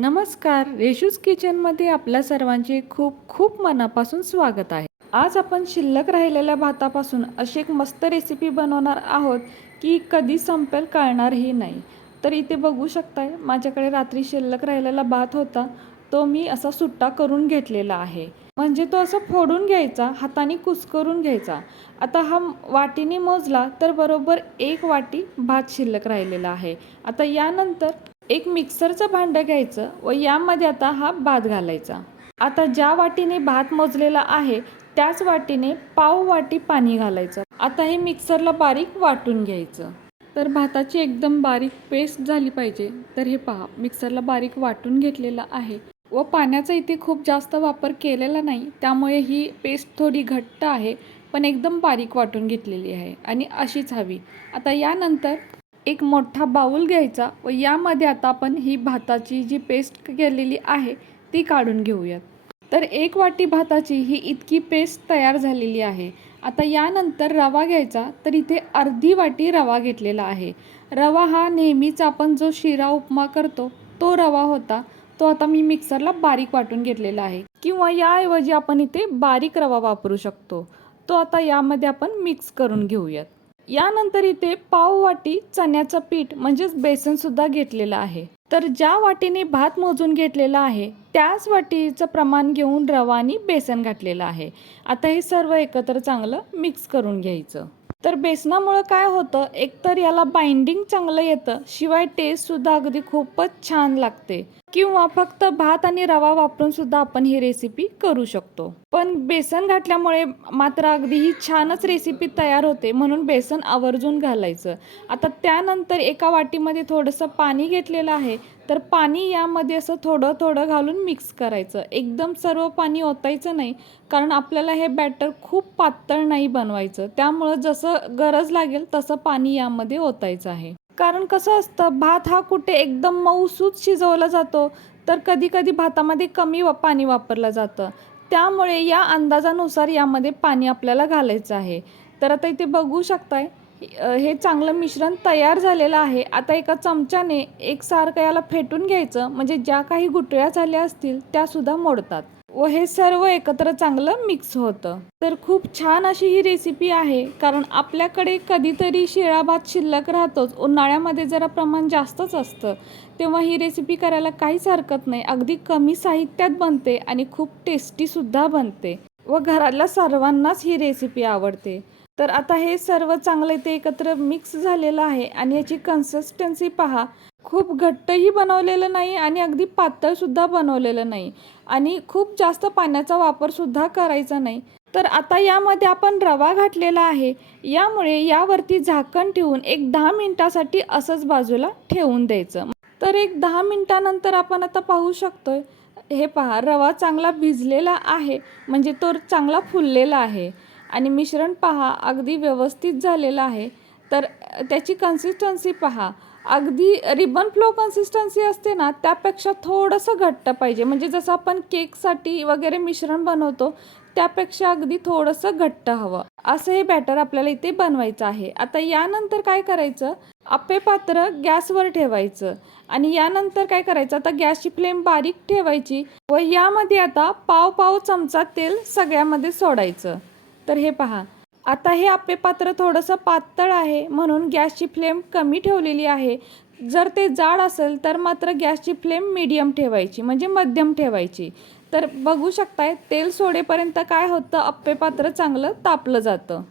नमस्कार. रेशूज किचनमध्ये आपल्या सर्वांचे खूप खूप मनापासून स्वागत आहे. आज आपण शिल्लक राहिलेल्या भातापासून अशी एक मस्त रेसिपी बनवणार आहोत की कधी संपेल कळणारही नाही. तर इथे बघू शकताय माझ्याकडे रात्री शिल्लक राहिलेला भात होता तो मी असा सुट्टा करून घेतलेला आहे. म्हणजे तो असा फोडून घ्यायचा हाताने कुस्करून घ्यायचा. आता हा वाटीने मोजला तर बरोबर एक वाटी भात शिल्लक राहिलेला आहे. आता यानंतर एक मिक्सरचं भांडं घ्यायचं व यामध्ये आता हा भात घालायचा. आता ज्या वाटीने भात मोजलेला आहे त्याच वाटीने पाव वाटी पाणी घालायचं. आता हे मिक्सरला बारीक वाटून घ्यायचं. तर भाताची एकदम बारीक पेस्ट झाली पाहिजे. तर हे पहा मिक्सरला बारीक वाटून घेतलेलं आहे व पाण्याचा इथे खूप जास्त वापर केलेला नाही त्यामुळे ही पेस्ट थोडी घट्ट आहे पण एकदम बारीक वाटून घेतलेली आहे आणि अशीच हवी. आता यानंतर एक मोठा बाऊल घ्यायचा व यामध्ये आता आपण ही भाताची जी पेस्ट केलेली आहे ती काढून घेऊयात. तर एक वाटी भाताची ही इतकी पेस्ट तयार झालेली आहे. आता यानंतर रवा घ्यायचा तर इथे अर्धी वाटी रवा घेतलेला आहे. रवा हा नेहमीच आपण जो शिरा उपमा करतो तो रवा होता. तो आता मी मिक्सरला बारीक वाटून घेतलेला आहे. किंवा याऐवजी आपण इथे बारीक रवा वापरू शकतो. तो आता यामध्ये आपण मिक्स करून घेऊयात. यानंतर इथे पाव वाटी चण्याचं पीठ म्हणजेच बेसनसुद्धा घेतलेलं आहे. तर ज्या वाटीने भात मोजून घेतलेला आहे त्याच वाटीचं प्रमाण घेऊन रवा आणि बेसन घातलेलं आहे. आता हे सर्व एकत्र चांगलं मिक्स करून घ्यायचं. तर बेसनामुळं काय होतं एकतर याला बाइंडिंग चांगलं येतं शिवाय टेस्टसुद्धा अगदी खूपच छान लागते. किंवा फक्त भात आणि रवा वापरून सुद्धा आपण ही रेसिपी करू शकतो. पण बेसन घातल्यामुळे मात्र अगदी ही छानच रेसिपी तयार होते म्हणून बेसन आवर्जून घालायचं. आता त्यानंतर एका वाटीमध्ये थोडंसं पाणी घेतलेलं आहे तर पाणी यामध्ये असं थोडं थोडं घालून मिक्स करायचं. एकदम सर्व पाणी ओतायचं नाही कारण आपल्याला हे बॅटर खूप पातळ नाही बनवायचं. त्यामुळं जसं गरज लागेल तसं पाणी यामध्ये ओतायचं आहे. कारण कसं असतं भात हा कुठे एकदम मऊसूत शिजवला जातो तर कधी कधी भातामध्ये कमी व पाणी वापरलं जातं. त्यामुळे या अंदाजानुसार यामध्ये पाणी आपल्याला घालायचं आहे. तर आता इथे बघू शकताय हे चांगलं मिश्रण तयार झालेलं आहे. आता एका चमच्याने एकसारखं याला फेटून घ्यायचं. म्हणजे ज्या काही गुटळ्या झाल्या असतील त्यासुद्धा मोडतात. व हे सर्व एकत्र चांगलं मिक्स होतं. तर खूप छान अशी ही रेसिपी आहे. कारण आपल्याकडे कधीतरी शिळा भात शिल्लक राहतोच. उन्हाळ्यामध्ये जरा प्रमाण जास्तच असतं. तेव्हा ही रेसिपी करायला काहीच हरकत नाही. अगदी कमी साहित्यात बनते आणि खूप टेस्टीसुद्धा बनते. व घरातल्या सर्वांनाच ही रेसिपी आवडते. तर आता हे सर्व चांगलं इथे एकत्र मिक्स झालेलं आहे आणि याची कन्सिस्टन्सी पहा. खूप घट्टही बनवलेलं नाही आणि अगदी पातळसुद्धा बनवलेलं नाही. आणि खूप जास्त पाण्याचा वापरसुद्धा करायचा नाही. तर आता यामध्ये आपण रवा घातलेला आहे. यामुळे यावरती झाकण ठेवून एक दहा मिनटासाठी असंच बाजूला ठेवून द्यायचं. तर एक दहा मिनटानंतर आपण आता पाहू शकतोय. हे पहा रवा चांगला भिजलेला आहे. म्हणजे तो चांगला फुललेला आहे. आणि मिश्रण पहा अगदी व्यवस्थित झालेलं आहे. तर त्याची कन्सिस्टन्सी पहा. अगदी रिबन फ्लो कन्सिस्टन्सी असते ना त्यापेक्षा थोडंसं घट्ट पाहिजे. म्हणजे जसं आपण केकसाठी वगैरे मिश्रण बनवतो त्यापेक्षा अगदी थोडंसं घट्ट हवं. असं हे बॅटर आपल्याला इथे बनवायचं आहे. आता यानंतर काय करायचं? आपे पात्र गॅसवर ठेवायचं. आणि यानंतर काय करायचं? आता गॅसची फ्लेम बारीक ठेवायची व यामध्ये आता पाव पाव चमचा तेल सगळ्यामध्ये सोडायचं. तर हे पहा. आता हे आपे पात्र थोडंसं पातळ आहे म्हणून गॅसची फ्लेम कमी ठेवलेली आहे. जर ते जाड असेल तर मात्र गॅसची फ्लेम मीडियम ठेवायची म्हणजे मध्यम ठेवायची. तर बघू शकताय तेल सोडेपर्यंत काय होतं आप्पे पात्र चांगलं तापलं जातं.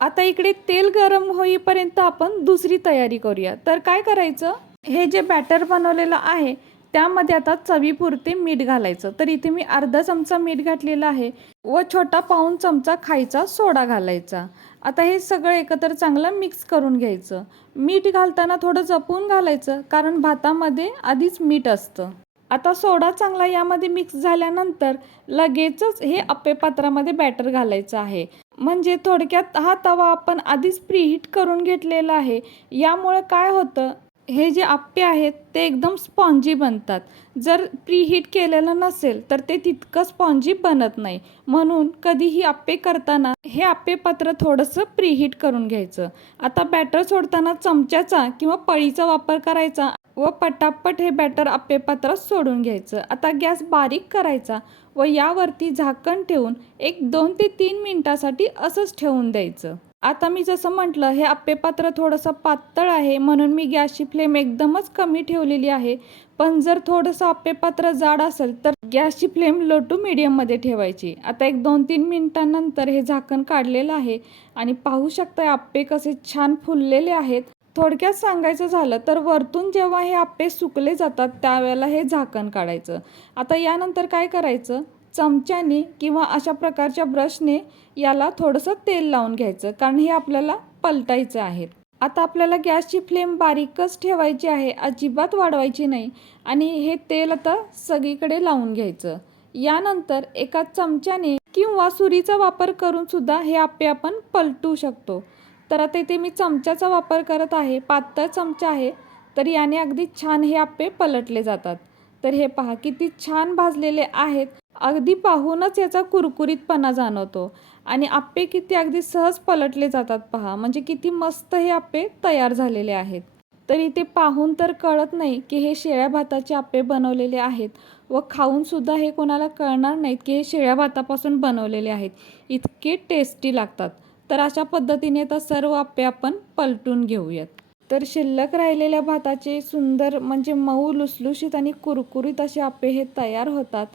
आता इकडे तेल गरम होईपर्यंत आपण दुसरी तयारी करूया. तर काय करायचं? हे जे बॅटर बनवलेलं आहे त्यामध्ये आता चवीपुरते मीठ घालायचं. तर इथे मी अर्धा चमचा मीठ घातलेला आहे व छोटा पाऊन चमचा खायचा सोडा घालायचा. आता हे सगळं एकत्र चांगलं मिक्स करून घ्यायचं. मीठ घालताना थोडं जपून घालायचं कारण भातामध्ये आधीच मीठ असतं. आता सोडा चांगला यामध्ये मिक्स झाल्यानंतर लगेचच हे अप्पे पात्रामध्ये बॅटर घालायचं आहे. म्हणजे थोडक्यात हा तवा आपण आधीच प्रीहीट करून घेतलेला आहे. यामुळे काय होतं? हे जे आप्पे आहेत ते एकदम स्पॉन्जी बनतात. जर प्रीहीट केलेलं नसेल तर ते तितकं स्पॉन्जी बनत नाही. म्हणून कधीही आप्पे करताना हे आप्पे पात्र थोडंसं प्रीहीट करून घ्यायचं. आता बॅटर सोडताना चमच्याचा किंवा पळीचा वापर करायचा व पटापट हे बॅटर आप्पे पात्रात सोडून घ्यायचं. आता गॅस बारीक करायचा व यावरती झाकण ठेवून एक दोन ते तीन मिनिटासाठी असंच ठेवून द्यायचं. आता मी जसं म्हटलं हे आप्पे पात्र थोडंसं पातळ आहे म्हणून मी गॅसची फ्लेम एकदमच कमी ठेवलेली आहे. पण जर थोडंसं आप्पे पात्र जाड असेल तर गॅसची फ्लेम लो टू मिडियममध्ये ठेवायची. आता एक दोन तीन मिनिटांनंतर हे झाकण काढलेलं आहे आणि पाहू शकता आप्पे कसे छान फुललेले आहेत. थोडक्यात सांगायचं झालं तर वरतून जेव्हा हे आप्पे सुकले जातात त्यावेळेला हे झाकण काढायचं. आता यानंतर काय करायचं? चमच्याने किंवा अशा प्रकारच्या ब्रशने याला थोडंसं तेल लावून घ्यायचं कारण हे आपल्याला पलटायचं आहे. आता आपल्याला गॅसची फ्लेम बारीकच ठेवायची आहे अजिबात वाढवायची नाही आणि हे तेल आता सगळीकडे लावून घ्यायचं. यानंतर एका चमच्याने किंवा सुरीचा वापर करून सुद्धा हे आप्पे आपण पलटू शकतो. तर आता इथे मी चमच्याचा वापर करत आहे पातळ चमचा आहे तर याने अगदी छान हे आप्पे पलटले जातात. तर हे पहा किती छान भाजलेले आहेत. अगदी पाहूनच याचा कुरकुरीतपणा जाणवतो. आणि आप्पे किती अगदी सहज पलटले जातात पहा. म्हणजे किती मस्त हे आप्पे तयार झालेले आहेत. तर इथे पाहून तर कळत नाही की हे शेळ्या भाताचे आप्पे बनवलेले आहेत व खाऊनसुद्धा हे कोणाला कळणार नाहीत की हे शेळ्या भातापासून बनवलेले आहेत. इतके टेस्टी लागतात. तर अशा पद्धतीने तर सर्व आप्पे आपण पलटून घेऊयात. तर शिल्लक राहिलेल्या भाताचे सुंदर म्हणजे मऊ लुसलुशीत आणि कुरकुरीत असे आप्पे हे तयार होतात.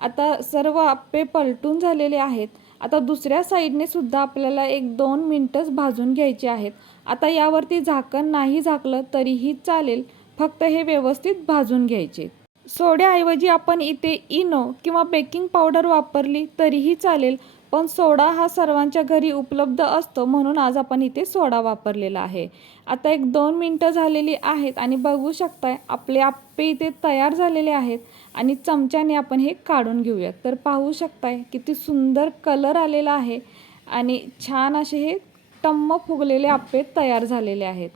आता सर्व आप्पे पलटून झालेले आहेत. आता दुसऱ्या साईडने सुद्धा आपल्याला एक दोन मिनटंच भाजून घ्यायचे आहेत. आता यावरती झाकण नाही झाकलं तरीही चालेल. फक्त हे व्यवस्थित भाजून घ्यायचे. सोड्याऐवजी आपण इथे इनो किंवा बेकिंग पावडर वापरली तरीही चालेल. पण सोडा हा सर्वांच्या घरी उपलब्ध असतो म्हणून आज आपण इथे सोडा वापरलेला आहे. आता एक दोन मिनटं झालेली आहेत आणि बघू शकताय आपले आप्पे इथे तयार झालेले आहेत आणि चमच्याने आपण हे काढून घेऊयात. तर पाहू शकताय किती सुंदर कलर आलेला आहे आणि छान असे हे टम्म फुगलेले आप्पे तयार झालेले आहेत.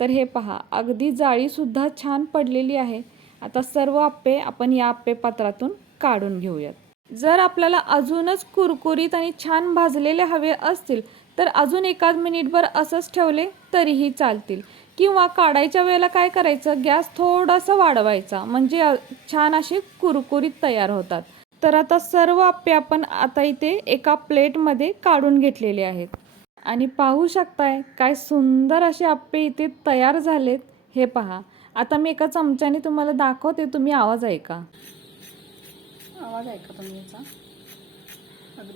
तर हे पहा अगदी जाळीसुद्धा छान पडलेली आहे. आता सर्व आप्पे आपण या आप्पे पात्रातून काढून घेऊयात. जर आपल्याला अजूनच कुरकुरीत आणि छान भाजलेले हवे असतील तर अजून एकाच मिनिटभर असंच ठेवले तरीही चालतील. किंवा काढायच्या वेळेला काय करायचं? गॅस थोडासा वाढवायचा म्हणजे छान असे कुरकुरीत तयार होतात. तर आता सर्व आप्पे आपण आता इथे एका प्लेटमध्ये काढून घेतलेले आहेत. आणि पाहू शकताय काय सुंदर असे आप्पे इथे तयार झालेत. हे पहा. आता मी एका चमच्याने तुम्हाला दाखवते. तुम्ही आवाज ऐका. आवाज ऐका तुम्ही याचा?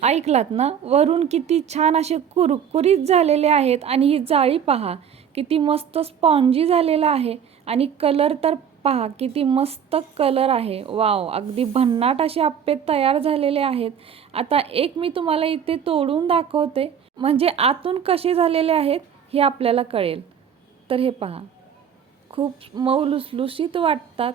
ऐकलात ना? वरून किती छान असे कुरकुरीत झालेले आहेत आणि ही जाळी पहा किती मस्त स्पॉन्जी झालेला आहे आणि कलर तर पहा किती मस्त कलर आहे. वाव अगदी भन्नाट असे आप्पे तयार झालेले आहेत. आता एक मी तुम्हाला इथे तोडून दाखवते. म्हणजे आतून कसे झालेले आहेत हे आपल्याला कळेल. तर हे पहा. खूप मऊ लुसलुशीत वाटतात.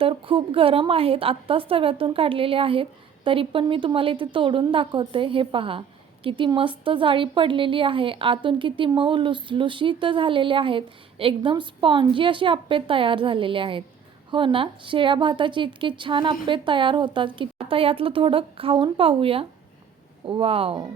तर खूप गरम आहेत. आत्ताच तव्यातून काढलेले आहेत. तरी पण मी तुम्हाला इथे तोडून दाखवते. हे पहा किती मस्त जाळी पडलेली आहे. आतून किती मऊ लुसलुशीत झालेले आहेत. एकदम स्पॉन्जी असे आप्पे तयार झालेले आहेत. हो ना? शेळ्या भाताचे इतके छान आप्पे तयार होतात की आता यातलं थोडं खाऊन पाहूया. वाव!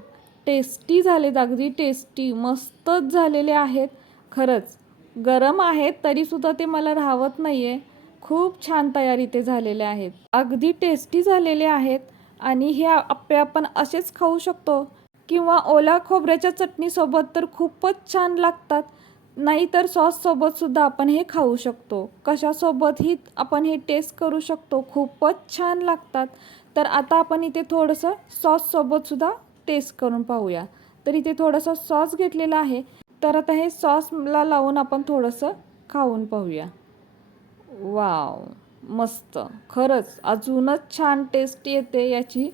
टेस्टी झालेत अगदी टेस्टी. मस्तच झालेले आहेत. खरंच गरम आहेत तरीसुद्धा ते मला राहवत नाही आहे खूप छान तयारी ते झालेले आहेत. अगदी टेस्टी झालेले आहेत आणि हे आप्पे आपण असेच खाऊ शकतो. किंवा ओल्या खोबऱ्याच्या चटणीसोबत तर खूपच छान लागतात. नाहीतर सॉससोबत सुद्धा आपण हे खाऊ शकतो. कशासोबतही आपण हे टेस्ट करू शकतो खूपच छान लागतात. तर आता आपण इथे थोडंसं सॉससोबत सुद्धा टेस्ट करून पाहूया. तर इथे थोडंसं सॉस घेतलेलं आहे. तर आता हे सॉसला लावून आपण थोडंसं खाऊन पाहूया. वाव मस्त. खरंच अजूनच छान टेस्ट येते याची.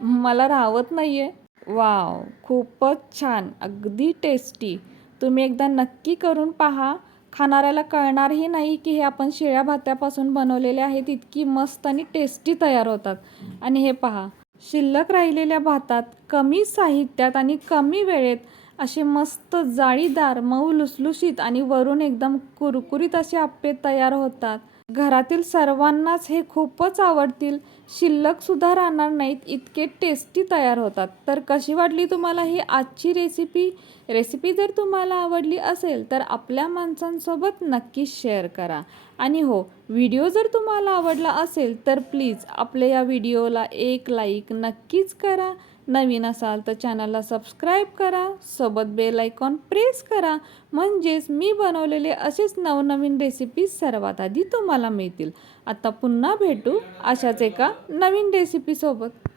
मला राहत नाही आहे वाव खूपच छान अगदी टेस्टी तुम्ही एकदा नक्की करून पहा. खाणाऱ्याला कळणारही नाही की हे आपण शेळ्या भात्यापासून बनवलेले आहेत. इतकी मस्त आणि टेस्टी तयार होतात. आणि हे पहा शिल्लक राहिलेल्या भातात कमी साहित्यात आणि कमी वेळेत असे मस्त जाळीदार मऊ लुसलुशीत आणि वरून एकदम कुरकुरीत असे आप्पे तयार होतात. घरातील सर्वांनाच हे खूपच आवडतील. शिल्लकसुद्धा राहणार नाहीत इतके टेस्टी तयार होतात. तर कशी वाटली तुम्हाला ही आजची रेसिपी रेसिपी जर तुम्हाला आवडली असेल तर आपल्या माणसांसोबत नक्कीच शेअर करा. आणि हो व्हिडिओ जर तुम्हाला आवडला असेल तर प्लीज आपल्या या व्हिडिओला एक लाईक नक्कीच करा. नवीन असाल तर चॅनलला सबस्क्राईब करा. सोबत बेल आयकॉन प्रेस करा. म्हणजेच मी बनवलेले असेच नवनवीन रेसिपीज सर्वात आधी तुम्हाला मिळतील. आता पुन्हा भेटू अशाच एका नवीन रेसिपीसोबत